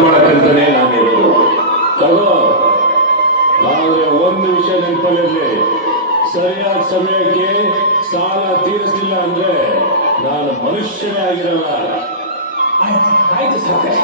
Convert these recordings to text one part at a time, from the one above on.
ಮಾಡಕ್ಕಂತಾನೆ ನಾನಿರೋದು. ತಗೋ, ಆದ್ರೆ ಒಂದು ವಿಷಯ ನೆನಪಲ್ಲಿರ್ಲಿ, ಸರಿಯಾದ ಸಮಯಕ್ಕೆ ಸಾಲ ತೀರಿಸಲಿಲ್ಲ ಅಂದ್ರೆ ನಾನು ಮನುಷ್ಯನೇ ಆಗಿರಲ್ಲ. ಆಯ್ತು ಸಾಕಾಗ.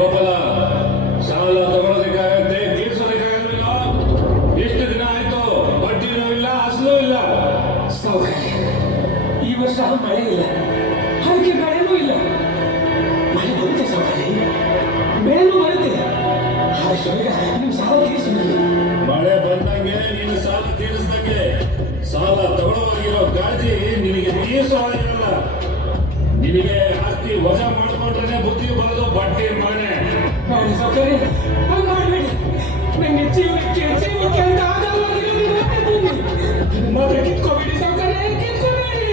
ಗೋಪಾಲ, ಸಾಲ ತಗೊಳ್ಳೋದಕ್ಕಾಗತ್ತೆ, ತೀರ್ಸೋದಕ್ಕಾಗಲ್ಲ. ಎಷ್ಟು ದಿನ ಆಯ್ತು, ಬಡ್ಡಿನೂ ಇಲ್ಲ, ಅಸಲು ಇಲ್ಲ. ಸಾಕಾಗ. ಈ ವರ್ಷ ಮಳೆ ಇಲ್ಲ, ಅದಕ್ಕೆ ಬೆಳೆನೂ ಇಲ್ಲ. ಮಳೆ ಬರುತ್ತೆ ಸಾಕಾಗಿ, ಬೆಳೆನೂ ಬರುತ್ತೆ. ಅಷ್ಟೊಳಗೆ ನಿಮ್ಮ ಸಾಲ ತೀರಿಸಬೇಕು. ಮಳೆ ಬಂದಂಗೆ ನೀನು ಸಾಲ ತೀರಿಸ್ದಂಗೆ. ಸಾಲ ತಗೊಳ್ಳೋವಾಗಿರೋ ಕಾಳಜಿ ನಿನಗೆ ತೀರಿಸೋವಾಗಿರಲ್ಲ. ನಿನಗೆ ಆಸ್ತಿ ವಜಾ ಮಾಡ್ಕೊಂಡ್ರೆ ಬುದ್ಧಿ ಬರೋದು ಬಡ್ಡಿ ಮನೆ. ಮಾಡಿ ಸಾಕಾಗಿ, ಹಂಗೆ ಮಾಡಬೇಡಿ. ನನಗೆ ಜೀವಕ್ಕೆ ಅಂತ ಆಧಾರವಾಗಿರೋ ಮಾತ್ರ ಕಿತ್ಕೋಬೇಡಿ ಸಾಕಾಗಿ, ಕಿತ್ಕೋಬೇಡಿ.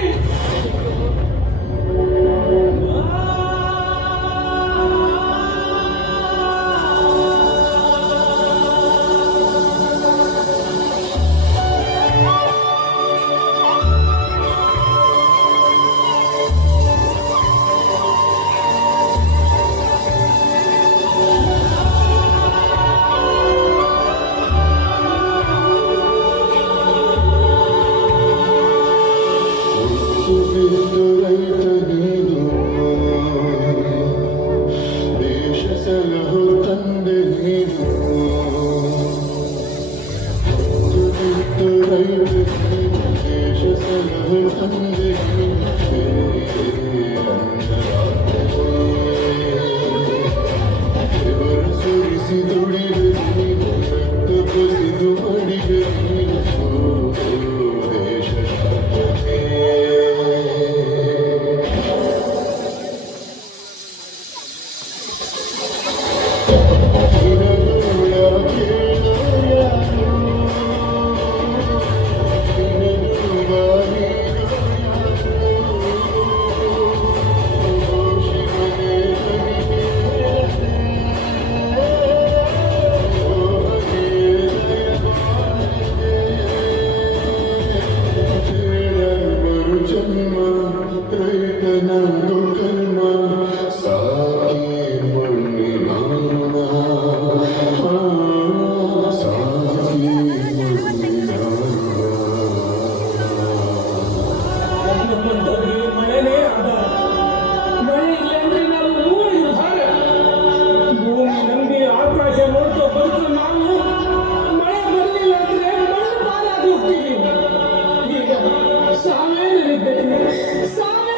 ಸಾವೇ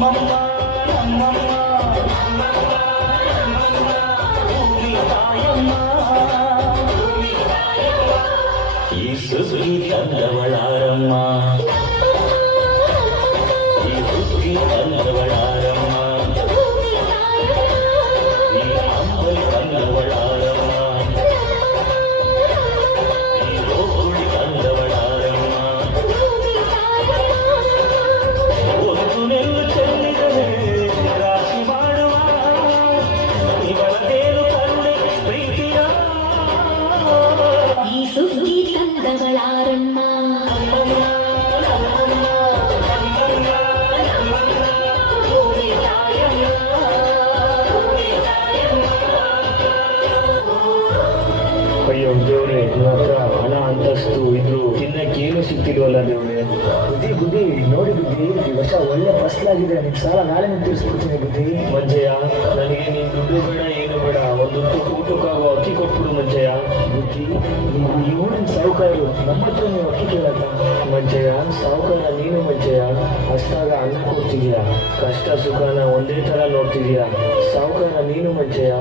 ನಮ್ಮಮ್ಮ ನಮ್ಮಮ್ಮ ಭೂಮಿ ತಾಯಮ್ಮ ಈ ಸುಗ್ಗಿ ತಂದವಳಾರಮ್ಮ ಈ ಸುಗ್ಗಿ ತಂದವಳಾರಮ್ಮ ಈ ಅಂಬಲಿ ತಂದವಳಾರಮ್ಮ ಈ ರೋಗುಳಿ ತಂದವಳಾರಮ್ಮ ಒಂದು ನೆಲ್ಲು ಚೆಲ್ಲಿದರೆ ರಾಶಿ ಮಾಡುವ ಇವಳದೇನು ಕರುಣೆ ಪ್ರೀತಿಯ ಈ ಸುಗ್ಗಿ ತಂದವಳಾರಮ್ಮ ಅಯ್ಯೋ ದೇವ್ರೆ ನನ್ನ ಹತ್ರ ಹಣ ಅಂತಸ್ತು ಇದ್ರು ತಿನ್ನಕ್ಕೇನು ಸಿಗ್ತಿಲ್ವಲ್ಲ ದೇವ್ರೆ. ಬುದ್ಧಿ ನೋಡಿ ಬುದ್ಧಿ, ಈ ವರ್ಷ ಒಳ್ಳೆ ಫಸಲಾಗಿದೆ. ನಿನ್ ಸಾಲ ನಾಳೆ ತೀರಿಸ್ಕೊಡ್ತೀನಿ ಬುದ್ಧಿ. ಮಂಜಯ್ಯ, ನನಗೆ ನೀನು ದುಡ್ಡು ಬೇಡ ಏನು ಬೇಡ, ಒಂದು ಊಟಕ್ಕಾಗೋ ಅಕ್ಕಿ ಕೊಟ್ಬಿಡು ಮಂಜಯ್ಯ. ಬುದ್ಧಿ, ನೀವು ಇವನಿನ ಸಾಹುಕಾರರು, ನಮ್ಮ ಹತ್ರ ನೀವು ಅಕ್ಕಿ ಕೇಳಕ್ಕ. ಮಂಜಯ್ಯ, ಸಾವುಕಾರ ನೀನು ಮಂಜಯ್ಯ. ಅಷ್ಟಾಗ ಅನ್ನ ಕೊಡ್ತಿದ್ಯಾ, ಕಷ್ಟ ಸುಖನ ಒಂದೇ ತರ ನೋಡ್ತಿದ್ಯಾ. ಸಾವುಕಾರ ನೀನು ಮಂಜಯ್ಯ.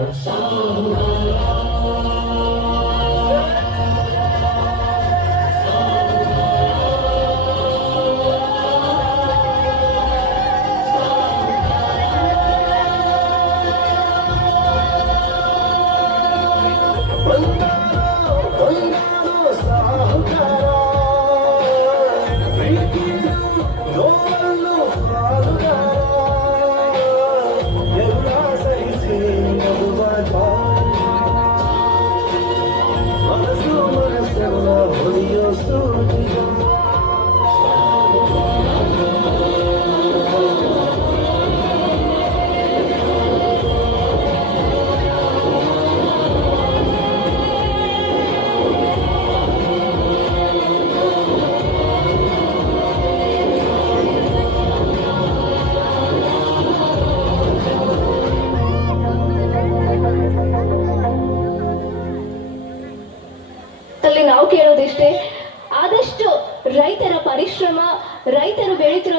ಅಲ್ಲಿ ನಾವು ಕೇಳೋದಿಷ್ಟೇ, ಆದಷ್ಟು ರೈತರ ಪರಿಶ್ರಮ, ರೈತರು ಬೆಳೀತಿರೋ